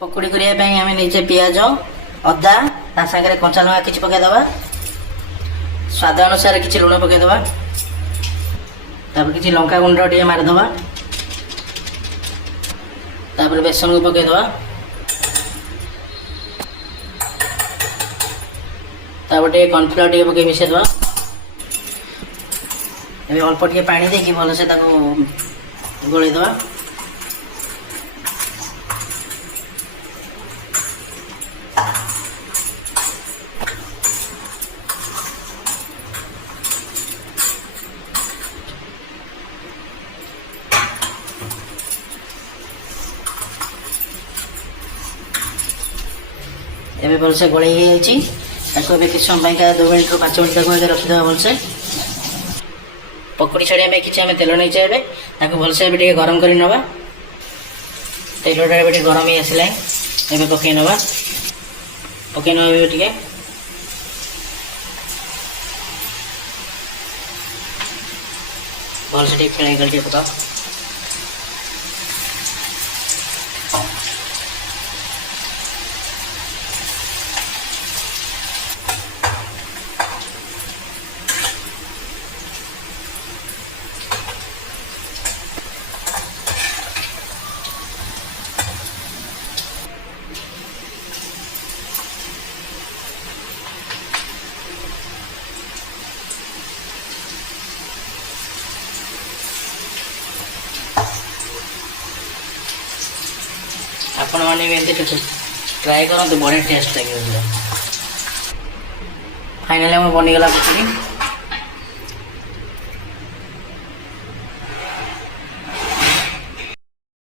पकोड़ी करने आम नहीं पिज अदा ता सागर कंचा लंका कि पकईदे स्वाद अनुसार कि लुण पकईदे कि लंका गुंड टे मारिदे बेसन को पकईदे कॉर्नफ्लोर टे पकई मिसेदे अल्प टे पानी देकी भलसे गोलईदे एवं भलसे गोल किसी समय 2 मिनट रु 5 मिनट तक रखीदे भलसे पकोड़ी छाड़िया कि तेल नहीं चाहिए भलसे गरम कर नवा तेल गरम ही आसला एवं पकई नवा टे भलसे खेल पका आपण मैंने भी ट्राए करूँ बढ़िया टेस्ट लगे फाइनाली बनीगला पकोड़ी।